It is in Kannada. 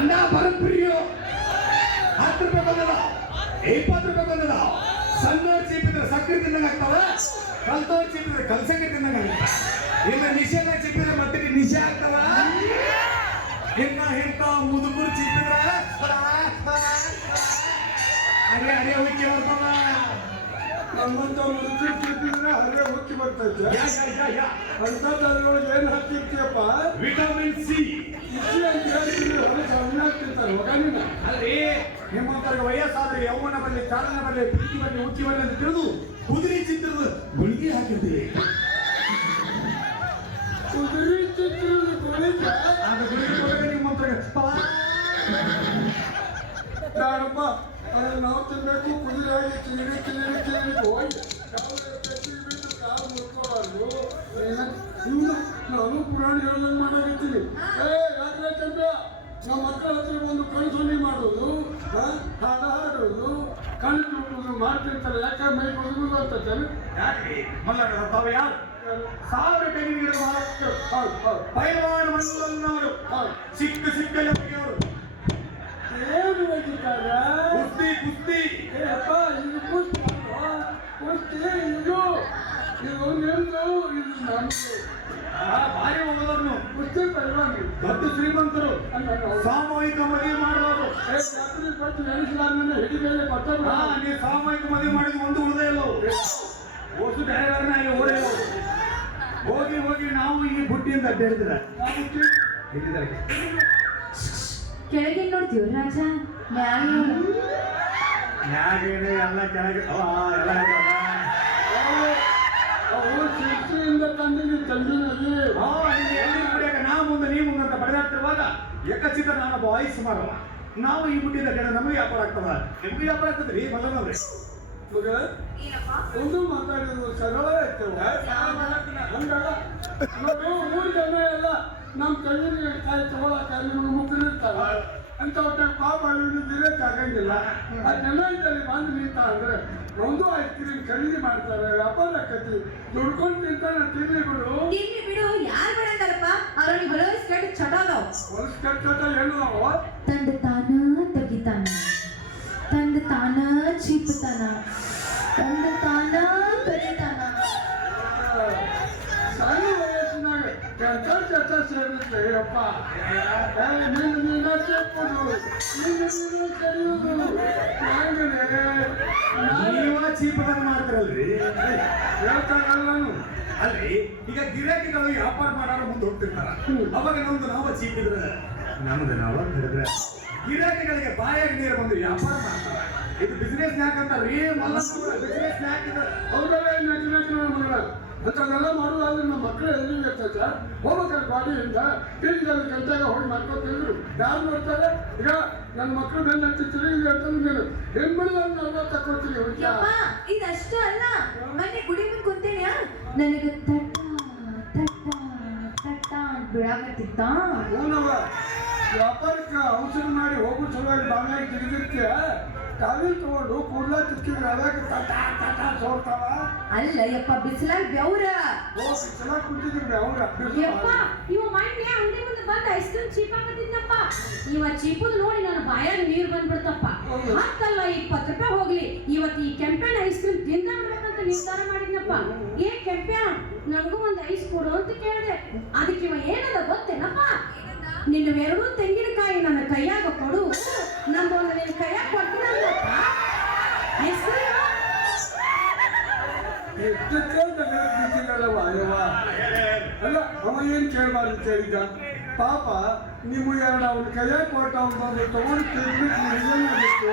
ಅನ್ನ ಬರಪ್ರಿಯೋ 10 ರೂಪಾಯಿ ಬಂದದ 20 ರೂಪಾಯಿ ಬಂದದ ಸಣ್ಣವ್ರು ಚೀಪಿದ್ರೆ ಸಕ್ಕರೆ ತಿನ್ನಂಗ ಆಗ್ತಾವ ಕಲ್ತವ್ರು ಚೀಪಿದ್ರೆ ಕಲ್ಸಂಗ ತಿನ್ನಂಗ ಆಗ್ತಾವ ಇನ್ನು ನಿಷೇಧ ಚೀಪಿದ್ರೆ ಮತ್ತೆ ನಿಷೇ ಆಗ್ತಾವ ಇನ್ನ ಇಂತ ಮುದುಕರು ಚೀಪಿದ್ರ ಅರೆ ಅರೆ ಹೋಗಿ ಬರ್ತಾವ ನಮ್ಮಂತ ಮುದುಕರು ಚೀಪಿದ್ರೆ ಅರೆ ಹೋಗಿ ಬರ್ತೈತೆ ಅಂತದ್ರೊಳಗೆ ಏನು ಹಾಕಿರ್ತೀಯಪ್ಪ ವಿಟಮಿನ್ ಸಿ ಅಂತ ಹೇಳ್ತಿದ್ರು ಹೊರ ಸಣ್ಣ ಆಗ್ತಿರ್ತಾರೆ ಮಗನಿನ ಅಲ್ರಿ ನಿಮ್ಮಂತವ್ರಿಗೆ ವಯಸ್ಸಾದ್ರೆ ಯೌವನ ಬರಲಿ ಚಾಲನ ಬರಲಿ ಪ್ರೀತಿ ಬರಲಿ ಹುಚ್ಚಿ ಬರಲಿ ಅಂತ ತಿಳಿದು ಕುದುರೆ ಚಿತ್ರದ ಗುಳಿಗೆ ಹಾಕಿರ್ತೀವಿ ಕುದುರೆ ಚಿತ್ರದ ಗುಳಿಗೆ ಅದು ಗುಳಿಗೆ ಕೊಡೋಕೆ ನಿಮ್ಮಂತವ್ರಿಗೆ ಯಾರಪ್ಪ ನಾವು ತಿನ್ಬೇಕು ಕುದುರೆ ಆಗಿ ಚಿಲಿಡಿ ಹೋಗಿ ಕಾಲು ಮುಟ್ಕೊಬಾರ್ದು ನಾನು ಪುರಾಣ ಹೇಳ್ದಂಗೆ ಮಾಡಾಕತ್ತೀನಿ ಯಾಕೆ ಚಂದ್ರ ನಮ್ಮ ಮಕ್ಕಳ ಹತ್ರ ಒಂದು ಕಣ್ಸೊನ್ನೆ ಮಾಡೋದು ಹಾಡ ಹಾಡೋದು ಕಣ್ಣು ಬಿಡುವುದು ಮಾಡ್ತಿರ್ತಾರೆ ಯಾಕೆ ಮೈ ಕೊಡುವುದು ಅಂತ ಜನ ಯಾಕ್ರಿ ಮಲ್ಲಣ್ಣ ತಾವು ಯಾರು 1000 ತೆಂಗಿನ ಗಿಡ ಪೈಲ್ವಾನ ಮಂಗಲನ್ನವರು ಸಿಕ್ಕ ಸಿಕ್ಕಲ್ಲಿ ಅವರು ಏನು ಹೋಗಿದ್ದಾರೆ ಕುಸ್ತಿ ಕುಸ್ತಿ ಅಪ್ಪ ಇದು ಕುಸ್ತಿ ಕುಸ್ತಿ ಇದು ನಿಂದು ಇದು ನಮ್ದು ಭಾರಿ ಹೋಗೋದವ್ರು ಕುಸ್ತಿ ಪೈಲ್ವಾನಿ ದೊಡ್ಡ ಶ್ರೀಮಂತರು ಸಾಮೂಹಿಕ ಮದುವೆ ಮಾಡೋರು ಜಾತ್ರೆ ಕೊಟ್ಟು ನೆನೆಸಲಾರನ್ನ ಹಿಡಿಬೇಳೆ ಬರ್ತಾರೆ ನೀವು ಸಾಮೂಹಿಕ ಮದುವೆ ಮಾಡಿದ ಒಂದು ಉಳಿದೇ ಇಲ್ಲ ಹೊಸ ಡ್ರೈವರ್ನ ಇಲ್ಲಿ ಓಡೇ ಹೋಗಿ ಹೋಗಿ ನಾವು ಈ ಬುಟ್ಟಿಯಿಂದ ಅಡ್ಡಾಡಿದ್ರೆ ಕೆಳಗೆ ನೋಡ್ತೀವಿ ರಾಜ ಮ್ಯಾಗೇನೆ ಎಲ್ಲ ಕೆಳಗೆ ಎಲ್ಲ ಅವು ಶಿಸ್ತಿಯಿಂದ ತಂದಿದ್ದು ತಂದಿನಲ್ಲಿ ನಾ ಮುಂದೆ ನೀ ಮುಂದೆ ಅಂತ ಬಡದಾಡ್ತಿರುವಾಗ ಏಕಚಿತ ನಾನು ವಾಯ್ಸ್ ಮಾಡಲ್ಲ ನಾವು ಈ ಬುಟ್ಟಿಯಿಂದ ಕಡೆ ನಮಗೆ ವ್ಯಾಪಾರ ಆಗ್ತದ ನಿಮ್ಗೆ ವ್ಯಾಪಾರ ಆಗ್ತದ್ರಿ ಮಲ್ಲನವ್ರಿ ಮಗ ಒಂದು ಮಾತಾಡಿದ್ರು ಸರಳ ಇರ್ತೇವೆ ಹಂಗಲ್ಲ ನಾವು 3 ಜನ ಎಲ್ಲ ನಮ್ಮ ಕಣ್ಣಿನ ಕಾಯಿ ತಗೊಳಕ ನಿಮಗೆ ಮುಖ್ಯರಿರ್ತಾರ ಅಂತ ಒಟ್ಟ ಪಾಪ ಇರೋಕೆ ಆಗಂಗಿಲ್ಲ ಆ ಜನಾಂಗದಲ್ಲಿ ಬಂದು ನಿಂತ ಅಂದ್ರೆ ಒಂದು ಐಸ್ ಕ್ರೀಮ್ ಖರೀದಿ ಮಾಡ್ತಾರೆ ವ್ಯಾಪಾರ ಆಕತಿ ದುಡ್ಕೊಂಡು ತಿಂತಾನೆ ತಿನ್ನಿ ಬಿಡು ಯಾರು ಬೇಡಂತಾರಪ್ಪ ಅವ್ರಿಗೆ ಹೊಲಸ್ ಕಟ್ಟು ಚಟಾದವ್ ಹೊಲಸ್ ಕಟ್ಟ ಏನು ನಾವು ತಂದ ತಾನ ತೆಗಿತಾನ ತಂದ ತಾನ ಚೀಪತಾನ ತಂದ ತಾನ ಕರಿತಾನ ಸಣ್ಣ ವಯಸ್ಸಿನಾಗ ಕೆಟ್ಟ ಸೇರುತ್ತೆ ಅಪ್ಪ ನೀನ ಚೆಪ್ಪುದು ನೀನು ಕರೆಯುವುದು ನೀವ ಚೀಪತನ ಮಾಡ್ತಾರಲ್ರಿ ಹೇಳ್ತಾರಲ್ಲ ನಾನು ಅಲ್ರಿ ಈಗ ಗಿರಾಕಿಗಳು ವ್ಯಾಪಾರ ಮಾಡೋರು ಮುಂದೆ ಹೋಗ್ತಿರ್ತಾರ ಅವಾಗ ನಮ್ದು ನಾವು ಚೀಪಿದ್ರೆ ನಮ್ದು ನಾವು ಹಿಡಿದ್ರೆ ಗಿರಾಕಿಗಳಿಗೆ ಬಾಯಾಗ ನೀರು ಬಂದು ವ್ಯಾಪಾರ ಮಾಡ್ತಾರ ಇದು ಬಿಸಿನೆಸ್ ಸ್ನ್ಯಾಕ್ ಅಂತಾರ್ರಿ ಬಿಸಿನೆಸ್ ಸ್ನ್ಯಾಕ್ ಇದೆ ಹೌದಲ್ಲ ಮಗಳ ಅಂತದೆಲ್ಲ ಮಾಡೋದಾದ್ರೆ ನಮ್ಮ ಮಕ್ಕಳು ಎಲ್ಲಿ ಇರ್ತೈತೆ ಹೋಗ್ಬೇಕಾದ್ರೆ ಗಾಡಿಯಿಂದ ಬೀದಿಯಲ್ಲಿ ಗಂಟೆಗೆ ಹೋಗಿ ಮಾಡ್ಕೊತಿದ್ರು ಯಾರು ನೋಡ್ತಾರೆ ಈಗ ನನ್ನ ಮಕ್ಕಳು ಬೆನ್ನ ಹತ್ತಿರ್ತೀರಿ ಈಗ ಹೇಳ್ತಾರೆ ಹೆಣ್ಮಗಳು ನಾವು ತಕೊಳ್ತೀವಿ ಇದಷ್ಟು ಅಲ್ಲ ಮೊನ್ನೆ ಗುಡಿ ಮುಂದೆ ಕುಂತೇನೆ ನನಗೆ ತಟ್ಟ ತಟ್ಟ ತಟ್ಟ ಅಂತ ಬಿಡಾಕತ್ತಿತ್ತ ಹೂನವ ವ್ಯಾಪಾರಕ್ಕೆ ಔಷಧ ಮಾಡಿ ಹೋಗೋ ಸಲುವಾಗಿ ಬಾವಿಯಾಗಿ ತಿರುಗಿರ್ತೀಯ ಕಾವಿಲ್ ತಗೊಂಡು ಕೂಡ್ಲಾ ತಿಕ್ಕಿದ್ರೆ ಅದಾಗ ತಟ ಸೋರ್ತಾವ ಅಲ್ಲ ಯಪ್ಪ ಬಿಸಿಲಾಗ ಬೆವ್ರ ಬಿಸಿಲ ಕುಂತಿದ್ರು ಅವ್ರ ಯಪ್ಪ ಇವ ಮೊನ್ನೆ ಅಂಗಡಿ ಮುಂದೆ ಬಂದು ಐಸ್ ಕ್ರೀಮ್ ಚೀಪ್ ಆಗತ್ತಿದ್ನಪ್ಪ ಇವ ಚೀಪುದು ನೋಡಿ ನನ್ನ ಬಾಯಾಗ ನೀರು ಬಂದ್ಬಿಡ್ತಪ್ಪ ಹತ್ತಲ್ಲ 20 ರೂಪಾಯಿ ಹೋಗ್ಲಿ ಇವತ್ತು ಈ ಕೆಂಪೆನ ಐಸ್ ಕ್ರೀಮ್ ತಿಂದಾಡ್ಬೇಕಂತ ನಿರ್ಧಾರ ಮಾಡಿದ್ನಪ್ಪ ಏ ಕೆಂಪ್ಯಾ ನನಗೂ ಒಂದು ಐಸ್ ಕೊಡು ಅಂತ ಕೇಳಿದೆ ಅದಕ್ಕೆ ಇವ ಏನದ ಗೊತ್ತೇನಪ್ಪ ನಿನ್ನ 2 ತೆಂಗಿನಕಾಯಿ ನನ್ನ ಕೈಯಾಗ ಕೊಡು ನಮ್ಮೊಂದು ನಿನ್ನ ಕೈಯಾಗ ಕೊಡ್ತೀನಲ್ಲಪ್ಪ ಐಸ್ ಕ್ರೀಮ್ ಅಲ್ಲ ಅವ ಏನ್ ಕೇಳಬಾರ್ದು ಕೇಳಿದ ಪಾಪ ನೀವು ಎರಡು ಅವನ ಕೈಯಾಗ ಕೊಟ್ಟ ಅವನು ತಗೊಂಡು ತಿರ್ಬಿಟ್ಟು ಏನ್ ಮಾಡಬೇಕು